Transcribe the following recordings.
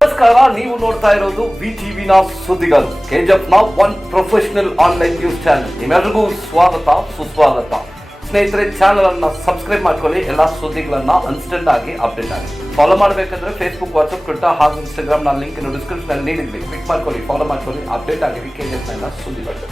ನಮಸ್ಕಾರ, ನೀವು ನೋಡ್ತಾ ಇರೋದು ವಿಟಿವಿನ ಸುದ್ದಿಗಳು. ಕೆಜಿಎಫ್ನ one professional online news channel. ನಿಮ್ಮೆಲ್ಲರಿಗೂ ಸ್ವಾಗತ ಸುಸ್ವಾಗತ. ಸ್ನೇಹಿತರೆ, ಚಾನಲ್ ಅನ್ನ ಸಬ್ಸ್ಕ್ರೈಬ್ ಮಾಡ್ಕೊಳ್ಳಿ. ಎಲ್ಲಾ ಸುದ್ದಿಗಳನ್ನ ಇನ್ಸ್ಟೆಂಟ್ ಆಗಿ ಅಪ್ಡೇಟ್ ಆಗಿ ಫಾಲೋ ಮಾಡಬೇಕಂದ್ರೆ ಫೇಸ್ಬುಕ್, ವಾಟ್ಸ್ಆಪ್, ಟ್ವಿಟರ್ ಹಾಗೂ ಇನ್ಸ್ಟಾಗ್ರಾಮ್ ನ ಲಿಂಕ್ ಡಿಸ್ಕ್ರಿಪ್ಷನ್ ಅಲ್ಲಿ ನೀಡಿದ್ವಿ. ಕ್ಲಿಕ್ ಮಾಡ್ಕೊಳ್ಳಿ, ಫಾಲೋ ಮಾಡ್ಕೊಳ್ಳಿ, ಅಪ್ಡೇಟ್ ಆಗಿರಿ ಕೆಜಿಎಫ್ ನ ಸುದ್ದಿಗಳು.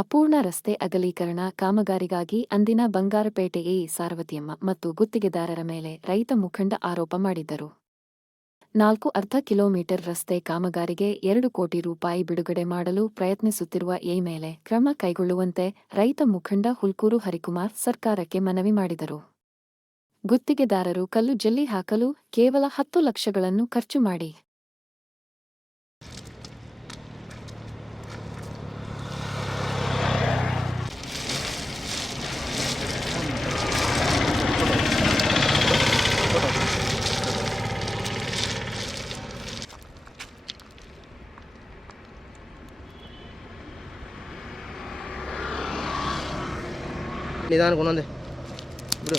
ಅಪೂರ್ಣ ರಸ್ತೆ ಅಗಲೀಕರಣ ಕಾಮಗಾರಿಗಾಗಿ ಅಂದಿನ ಬಂಗಾರಪೇಟೆ ಎ ಸಾರ್ವತಿಯಮ್ಮ ಮತ್ತು ಗುತ್ತಿಗೆದಾರರ ಮೇಲೆ ರೈತ ಮುಖಂಡ ಆರೋಪ ಮಾಡಿದ್ದರು. 4.5 ಕಿಲೋಮೀಟರ್ ರಸ್ತೆ ಕಾಮಗಾರಿಗೆ 2 ಕೋಟಿ ರೂಪಾಯಿ ಬಿಡುಗಡೆ ಮಾಡಲು ಪ್ರಯತ್ನಿಸುತ್ತಿರುವ ಎ ಮೇಲೆ ಕ್ರಮ ಕೈಗೊಳ್ಳುವಂತೆ ರೈತ ಮುಖಂಡ ಹುಲ್ಕೂರು ಹರಿಕುಮಾರ್ ಸರ್ಕಾರಕ್ಕೆ ಮನವಿ ಮಾಡಿದರು. ಗುತ್ತಿಗೆದಾರರು ಕಲ್ಲು ಜಲ್ಲಿ ಹಾಕಲು ಕೇವಲ 10 ಲಕ್ಷಗಳನ್ನು ಖರ್ಚು ಮಾಡಿ ನಿಧಾನಕ್ಕೆ ಒಂದೊಂದೇ ಬಿಡು.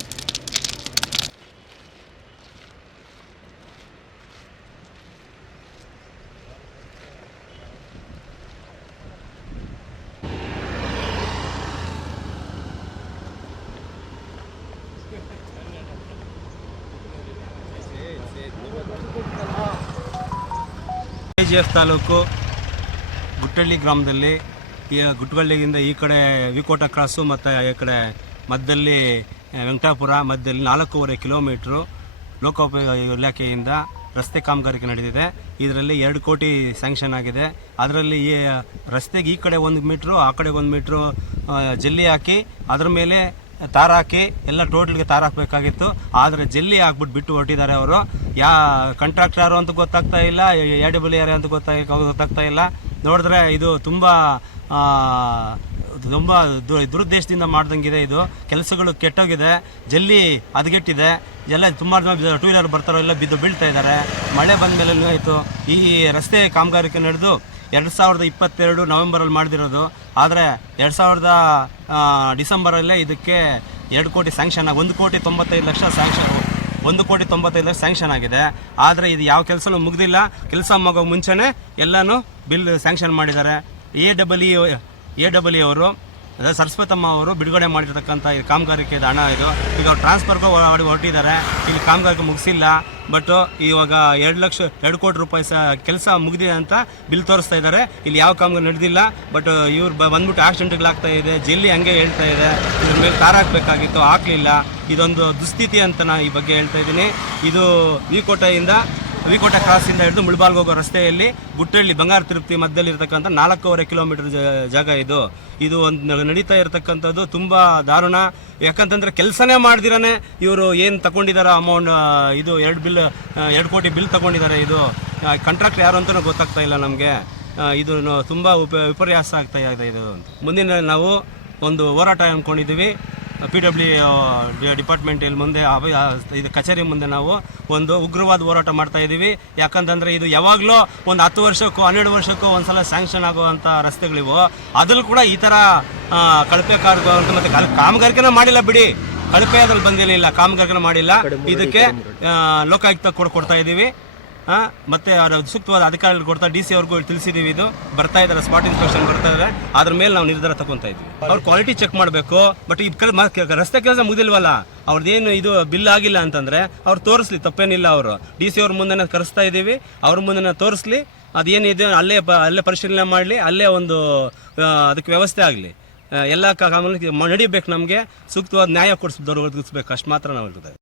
ಕೆಜಿಎಫ್ ತಾಲೂಕು ಗುಟ್ಟಳ್ಳಿ ಗ್ರಾಮದಲ್ಲಿ ಗುಟ್ಟಳ್ಳಿಯಿಂದ ಈ ಕಡೆ ವಿಕೋಟ ಕ್ರಾಸು ಮತ್ತು ಈ ಕಡೆ ಮಧ್ಯದಲ್ಲಿ ವೆಂಕಟಾಪುರ ಮಧ್ಯದಲ್ಲಿ 4.5 ಕಿಲೋಮೀಟ್ರು ಲೋಕೋಪಯೋಗಿ ಇಲಾಖೆಯಿಂದ ರಸ್ತೆ ಕಾಮಗಾರಿಕೆ ನಡೆದಿದೆ. ಇದರಲ್ಲಿ 2 ಕೋಟಿ ಸ್ಯಾಂಕ್ಷನ್ ಆಗಿದೆ. ಅದರಲ್ಲಿ ಈ ರಸ್ತೆಗೆ ಈ ಕಡೆ 1 ಮೀಟ್ರು ಆ ಕಡೆ 1 ಮೀಟ್ರು ಜಲ್ಲಿ ಹಾಕಿ ಅದ್ರ ಮೇಲೆ ತಾರ ಹಾಕಿ ಎಲ್ಲ ಟೋಟಲ್ಗೆ ತಾರ ಹಾಕಬೇಕಾಗಿತ್ತು. ಆದರೆ ಜಲ್ಲಿ ಹಾಕ್ಬಿಟ್ಟು ಬಿಟ್ಟು ಹೊರಟಿದ್ದಾರೆ ಅವರು. ಕಾಂಟ್ರಾಕ್ಟರ್ ಯಾರು ಅಂತ ಗೊತ್ತಾಗ್ತಾ ಇಲ್ಲ, AWL ಯಾರು ಅಂತ ಗೊತ್ತಾಗ್ತಾ ಇಲ್ಲ. ನೋಡಿದ್ರೆ ಇದು ತುಂಬ ದುರುದ್ದೇಶದಿಂದ ಮಾಡ್ದಂಗಿದೆ. ಇದು ಕೆಲಸಗಳು ಕೆಟ್ಟೋಗಿದೆ, ಜಲ್ಲಿ ಹದಗೆಟ್ಟಿದೆ. ಎಲ್ಲ ತುಂಬ ಟೂ ವೀಲರ್ ಬರ್ತಾರೋ ಎಲ್ಲ ಬಿದ್ದು ಬೀಳ್ತಾ ಇದ್ದಾರೆ. ಮಳೆ ಬಂದ ಮೇಲೆ ಆಯಿತು. ಈ ರಸ್ತೆ ಕಾಮಗಾರಿಕೆ ನಡೆದು 2022 ನವೆಂಬರಲ್ಲಿ ಮಾಡಿದಿರೋದು. ಆದರೆ 2000 ಡಿಸೆಂಬರಲ್ಲೇ ಇದಕ್ಕೆ 2 ಕೋಟಿ ಸ್ಯಾಂಕ್ಷನ್ ಆಗಿ 1,95,00,000 ಸ್ಯಾಂಕ್ಷನ್ 1,95,00,000 ಸ್ಯಾಂಕ್ಷನ್ ಆಗಿದೆ. ಆದರೆ ಇದು ಯಾವ ಕೆಲಸನೂ ಮುಗ್ದಿಲ್ಲ. ಕೆಲಸ ಮಗೋ ಮುಂಚೆನೇ ಎಲ್ಲನೂ ಬಿಲ್ ಸ್ಯಾಂಕ್ಷನ್ ಮಾಡಿದ್ದಾರೆ. AWL ಅವರು ಸರಸ್ವತಮ್ಮ ಅವರು ಬಿಡುಗಡೆ ಮಾಡಿರ್ತಕ್ಕಂಥ ಈ ಕಾಮಗಾರಿಕೆ ಹಣ ಇದು. ಈಗ ಅವ್ರು ಟ್ರಾನ್ಸ್ಫರ್ಗೂ ಹೊರಟಿದ್ದಾರೆ. ಇಲ್ಲಿ ಕಾಮಗಾರಿಕೆ ಮುಗಿಸಿಲ್ಲ. ಬಟ್ ಇವಾಗ 2 ಕೋಟಿ ರೂಪಾಯಿ ಕೆಲಸ ಮುಗಿದಿದೆ ಅಂತ ಬಿಲ್ ತೋರಿಸ್ತಾ ಇದ್ದಾರೆ. ಇಲ್ಲಿ ಯಾವ ಕಾಮಗಾರಿ ನಡೆದಿಲ್ಲ. ಬಟ್ ಇವ್ರು ಬಂದ್ಬಿಟ್ಟು ಆಕ್ಸಿಡೆಂಟ್ಗಳಾಗ್ತಾ ಇದೆ, ಜಲ್ಲಿ ಹಂಗೆ ಹೇಳ್ತಾ ಇದೆ. ಇದ್ರ ಮೇಲೆ ತಾರ ಹಾಕಬೇಕಾಗಿತ್ತು, ಹಾಕಲಿಲ್ಲ. ಇದೊಂದು ದುಸ್ಥಿತಿ ಅಂತ ನಾನು ಈ ಬಗ್ಗೆ ಹೇಳ್ತಾ ಇದ್ದೀನಿ. ಇದು ವಿಕೋಟ ಕ್ರಾಸಿಂದ ಹಿಡಿದು ಮುಳಬಾಲ್ಗೆ ಹೋಗೋ ರಸ್ತೆಯಲ್ಲಿ ಗುಟ್ಟಳ್ಳಿ ಬಂಗಾರ ತಿರುಪತಿ ಮಧ್ಯದಲ್ಲಿರ್ತಕ್ಕಂಥ 4.5 ಕಿಲೋಮೀಟರ್ ಜಾಗ ಇದು ಒಂದು ನಡೀತಾ ಇರತಕ್ಕಂಥದ್ದು ತುಂಬ ದಾರುಣ. ಯಾಕಂತಂದರೆ ಕೆಲಸನೇ ಮಾಡ್ದಿರಾನೆ ಇವರು ಏನು ತಗೊಂಡಿದ್ದಾರೆ ಅಮೌಂಟ್, ಇದು 2 ಕೋಟಿ ಬಿಲ್ ತಗೊಂಡಿದ್ದಾರೆ. ಇದು ಕಾಂಟ್ರಾಕ್ಟ್ ಯಾರು ಅಂತಲೂ ಗೊತ್ತಾಗ್ತಾ ಇಲ್ಲ ನಮಗೆ. ಇದು ತುಂಬ ವಿಪರ್ಯಾಸ ಆಗ್ತಾ ಇದೆ. ಇದು ಮುಂದಿನ ನಾವು ಒಂದು ಹೋರಾಟ ಅಂದ್ಕೊಂಡಿದ್ದೀವಿ. PW ಡಿಪಾರ್ಟ್ಮೆಂಟ್ ಇಲ್ಲಿ ಮುಂದೆ ಇದು ಕಚೇರಿ ಮುಂದೆ ನಾವು ಒಂದು ಉಗ್ರವಾದ ಹೋರಾಟ ಮಾಡ್ತಾ ಇದ್ದೀವಿ. ಯಾಕಂತಂದರೆ ಇದು ಯಾವಾಗಲೂ ಒಂದು 10 ವರ್ಷಕ್ಕೂ 12 ವರ್ಷಕ್ಕೂ ಒಂದ್ಸಲ ಸ್ಯಾಂಕ್ಷನ್ ಆಗುವಂಥ ರಸ್ತೆಗಳಿವು. ಅದ್ರಲ್ಲಿ ಕೂಡ ಈ ಥರ ಕಳಪೆ ಅಂತ ಮತ್ತು ಕಾಮಗಾರಿಕೆನ ಮಾಡಿಲ್ಲ ಬಿಡಿ, ಕಳಪೆ ಅದ್ರಲ್ಲಿ ಬಂದಿರಲಿಲ್ಲ, ಕಾಮಗಾರಿಕೆನ ಮಾಡಿಲ್ಲ. ಇದಕ್ಕೆ ಲೋಕಾಯುಕ್ತ ಕೊಡ್ತಾ ಇದ್ದೀವಿ. ಮತ್ತು ಸೂಕ್ತವಾದ ಅಧಿಕಾರಿಗಳು ಕೊಡ್ತಾ DC ಅವ್ರಿಗೂ ತಿಳಿಸಿದ್ದೀವಿ. ಇದು ಬರ್ತಾ ಇದ್ದಾರೆ, ಸ್ಪಾಟ್ ಇನ್ಸ್ಪೆಕ್ಷನ್ ಬರ್ತಾ ಇದ್ದಾರೆ. ಅದ್ರ ಮೇಲೆ ನಾವು ನಿರ್ಧಾರ ತಗೊತಾ ಇದ್ವಿ. ಅವ್ರು ಕ್ವಾಲಿಟಿ ಚೆಕ್ ಮಾಡಬೇಕು. ಬಟ್ ಈ ರಸ್ತೆ ಕೆಲಸ ಮುಗಿದಿಲ್ವಲ್ಲ, ಅವ್ರದ್ದೇನು ಇದು ಬಿಲ್ ಆಗಿಲ್ಲ ಅಂತಂದರೆ ಅವ್ರು ತೋರಿಸ್ಲಿ, ತಪ್ಪೇನಿಲ್ಲ. ಅವರು DC ಅವ್ರ ಮುಂದೆ ಕರೆಸ್ತಾ ಇದ್ದೀವಿ, ಅವ್ರ ಮುಂದೆ ತೋರಿಸ್ಲಿ. ಅದೇನಿದೆ ಅಲ್ಲೇ ಪರಿಶೀಲನೆ ಮಾಡಲಿ, ಅಲ್ಲೇ ಒಂದು ಅದಕ್ಕೆ ವ್ಯವಸ್ಥೆ ಆಗಲಿ. ಎಲ್ಲ ಕಾಮಗಾರಿ ನಡಿಬೇಕು. ನಮಗೆ ಸೂಕ್ತವಾದ ನ್ಯಾಯ ಒದಗಿಸ್ಬೇಕು, ಅಷ್ಟು ಮಾತ್ರ ನಾವು ಹೇಳ್ತಾ ಇದ್ದೀವಿ.